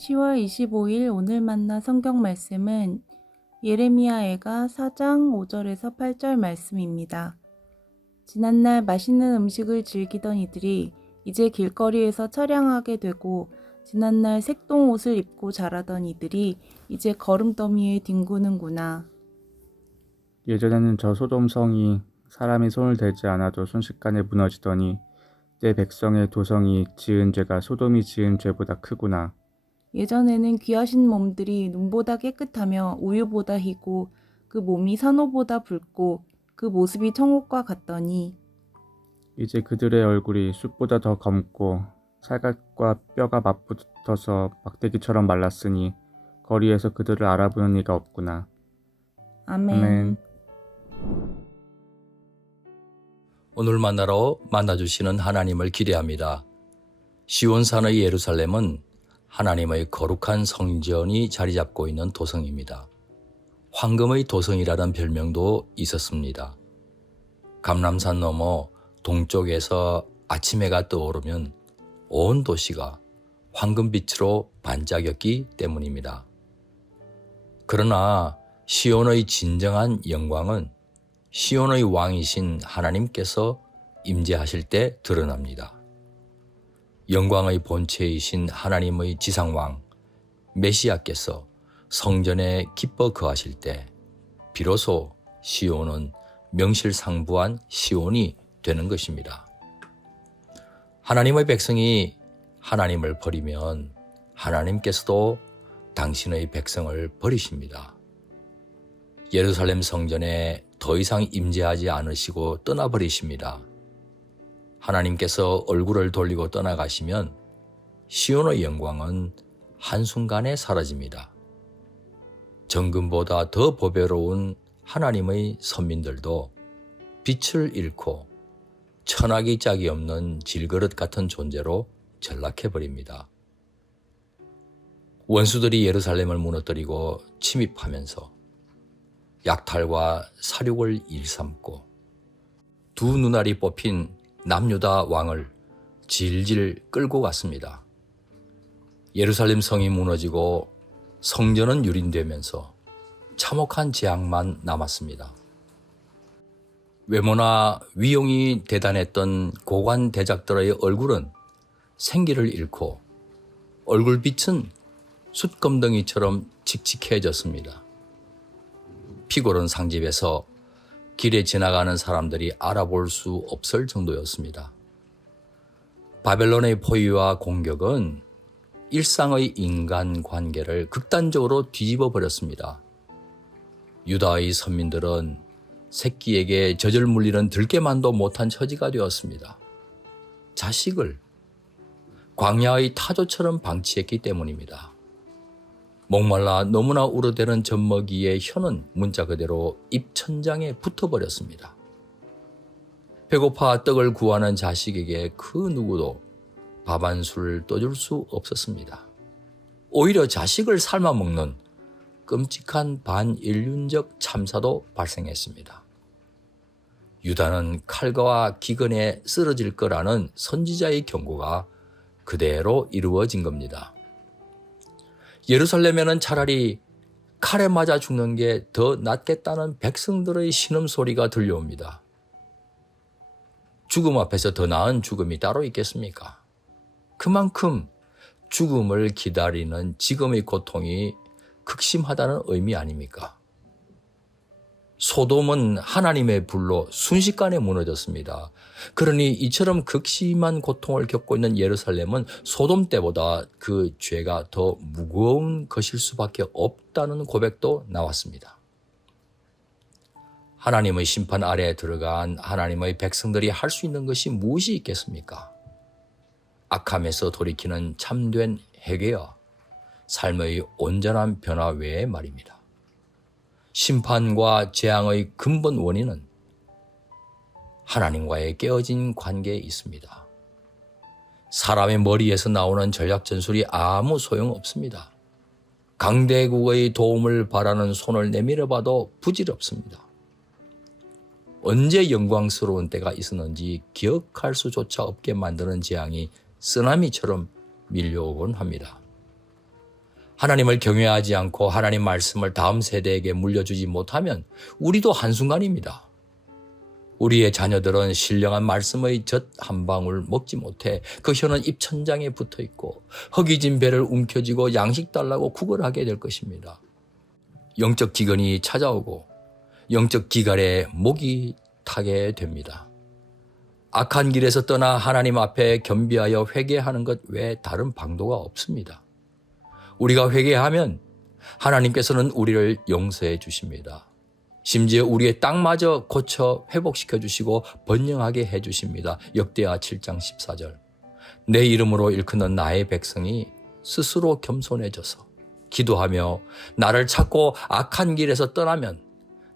10월 25일 오늘 만나 성경 말씀은 예레미야애가 4장 5절에서 8절 말씀입니다. 지난날 맛있는 음식을 즐기던 이들이 이제 길거리에서 처량하게 되고 지난날 색동 옷을 입고 자라던 이들이 이제 거름더미에 뒹구는구나. 예전에는 저 소돔성이 사람이 손을 대지 않아도 순식간에 무너지더니 내 백성의 도성이 지은 죄가 소돔이 지은 죄보다 크구나. 예전에는 귀하신 몸들이 눈보다 깨끗하며 우유보다 희고 그 몸이 산호보다 붉고 그 모습이 청옥과 같더니 이제 그들의 얼굴이 숯보다 더 검고 살갗과 뼈가 맞붙어서 막대기처럼 말랐으니 거리에서 그들을 알아보는 이가 없구나. 아멘. 아멘. 오늘 만나주시는 하나님을 기대합니다. 시온산의 예루살렘은 하나님의 거룩한 성전이 자리 잡고 있는 도성입니다. 황금의 도성이라는 별명도 있었습니다. 감람산 너머 동쪽에서 아침 해가 떠오르면 온 도시가 황금빛으로 반짝였기 때문입니다. 그러나 시온의 진정한 영광은 시온의 왕이신 하나님께서 임재하실 때 드러납니다. 영광의 본체이신 하나님의 지상왕 메시아께서 성전에 기뻐 거하실 때 비로소 시온은 명실상부한 시온이 되는 것입니다. 하나님의 백성이 하나님을 버리면 하나님께서도 당신의 백성을 버리십니다. 예루살렘 성전에 더 이상 임재하지 않으시고 떠나버리십니다. 하나님께서 얼굴을 돌리고 떠나가시면 시온의 영광은 한순간에 사라집니다. 정금보다 더 보배로운 하나님의 선민들도 빛을 잃고 천하기 짝이 없는 질그릇 같은 존재로 전락해버립니다. 원수들이 예루살렘을 무너뜨리고 침입하면서 약탈과 살육을 일삼고 두 눈알이 뽑힌 남유다 왕을 질질 끌고 갔습니다. 예루살렘 성이 무너지고 성전은 유린되면서 참혹한 재앙만 남았습니다. 외모나 위용이 대단했던 고관 대작들의 얼굴은 생기를 잃고 얼굴빛은 숯검덩이처럼 칙칙해졌습니다. 피고른 상집에서 길에 지나가는 사람들이 알아볼 수 없을 정도였습니다. 바벨론의 포위와 공격은 일상의 인간관계를 극단적으로 뒤집어 버렸습니다. 유다의 선민들은 새끼에게 젖을 물리는 들깨만도 못한 처지가 되었습니다. 자식을 광야의 타조처럼 방치했기 때문입니다. 목말라 너무나 우러대는 젖먹이의 혀는 문자 그대로 입천장에 붙어버렸습니다. 배고파 떡을 구하는 자식에게 그 누구도 밥 한 술 떠줄 수 없었습니다. 오히려 자식을 삶아먹는 끔찍한 반인륜적 참사도 발생했습니다. 유다는 칼과 기근에 쓰러질 거라는 선지자의 경고가 그대로 이루어진 겁니다. 예루살렘에는 차라리 칼에 맞아 죽는 게 더 낫겠다는 백성들의 신음소리가 들려옵니다. 죽음 앞에서 더 나은 죽음이 따로 있겠습니까? 그만큼 죽음을 기다리는 지금의 고통이 극심하다는 의미 아닙니까? 소돔은 하나님의 불로 순식간에 무너졌습니다. 그러니 이처럼 극심한 고통을 겪고 있는 예루살렘은 소돔 때보다 그 죄가 더 무거운 것일 수밖에 없다는 고백도 나왔습니다. 하나님의 심판 아래에 들어간 하나님의 백성들이 할 수 있는 것이 무엇이 있겠습니까? 악함에서 돌이키는 참된 회개와 삶의 온전한 변화 외에 말입니다. 심판과 재앙의 근본 원인은 하나님과의 깨어진 관계에 있습니다. 사람의 머리에서 나오는 전략 전술이 아무 소용없습니다. 강대국의 도움을 바라는 손을 내밀어 봐도 부질없습니다. 언제 영광스러운 때가 있었는지 기억할 수조차 없게 만드는 재앙이 쓰나미처럼 밀려오곤 합니다. 하나님을 경외하지 않고 하나님 말씀을 다음 세대에게 물려주지 못하면 우리도 한순간입니다. 우리의 자녀들은 신령한 말씀의 젖 한 방울 먹지 못해 그 혀는 입천장에 붙어 있고 허기진 배를 움켜쥐고 양식 달라고 구걸하게 될 것입니다. 영적 기근이 찾아오고 영적 기갈에 목이 타게 됩니다. 악한 길에서 떠나 하나님 앞에 겸비하여 회개하는 것 외에 다른 방도가 없습니다. 우리가 회개하면 하나님께서는 우리를 용서해 주십니다. 심지어 우리의 땅마저 고쳐 회복시켜 주시고 번영하게 해 주십니다. 역대하 7장 14절. 내 이름으로 일컫는 나의 백성이 스스로 겸손해져서 기도하며 나를 찾고 악한 길에서 떠나면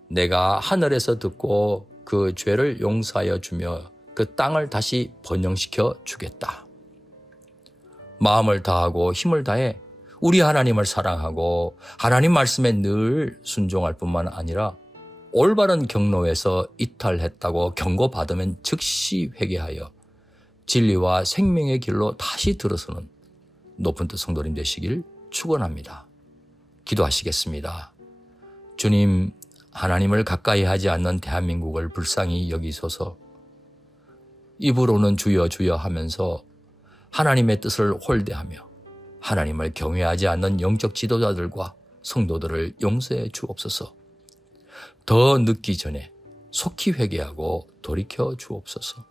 내가 하늘에서 듣고 그 죄를 용서하여 주며 그 땅을 다시 번영시켜 주겠다. 마음을 다하고 힘을 다해 우리 하나님을 사랑하고 하나님 말씀에 늘 순종할 뿐만 아니라 올바른 경로에서 이탈했다고 경고받으면 즉시 회개하여 진리와 생명의 길로 다시 들어서는 높은 뜻 성도님 되시길 축원합니다. 기도하시겠습니다. 주님, 하나님을 가까이 하지 않는 대한민국을 불쌍히 여기소서. 입으로는 주여 주여 하면서 하나님의 뜻을 홀대하며 하나님을 경외하지 않는 영적 지도자들과 성도들을 용서해 주옵소서. 더 늦기 전에 속히 회개하고 돌이켜 주옵소서.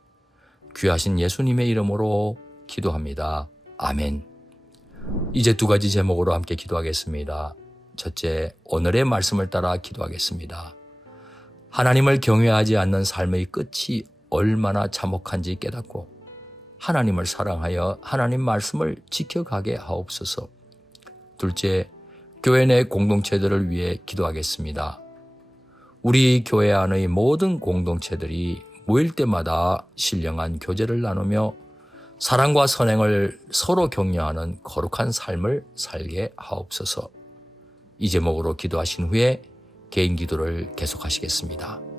귀하신 예수님의 이름으로 기도합니다. 아멘. 이제 두 가지 제목으로 함께 기도하겠습니다. 첫째, 오늘의 말씀을 따라 기도하겠습니다. 하나님을 경외하지 않는 삶의 끝이 얼마나 참혹한지 깨닫고 하나님을 사랑하여 하나님 말씀을 지켜가게 하옵소서. 둘째, 교회 내 공동체들을 위해 기도하겠습니다. 우리 교회 안의 모든 공동체들이 모일 때마다 신령한 교제를 나누며 사랑과 선행을 서로 격려하는 거룩한 삶을 살게 하옵소서. 이 제목으로 기도하신 후에 개인 기도를 계속하시겠습니다.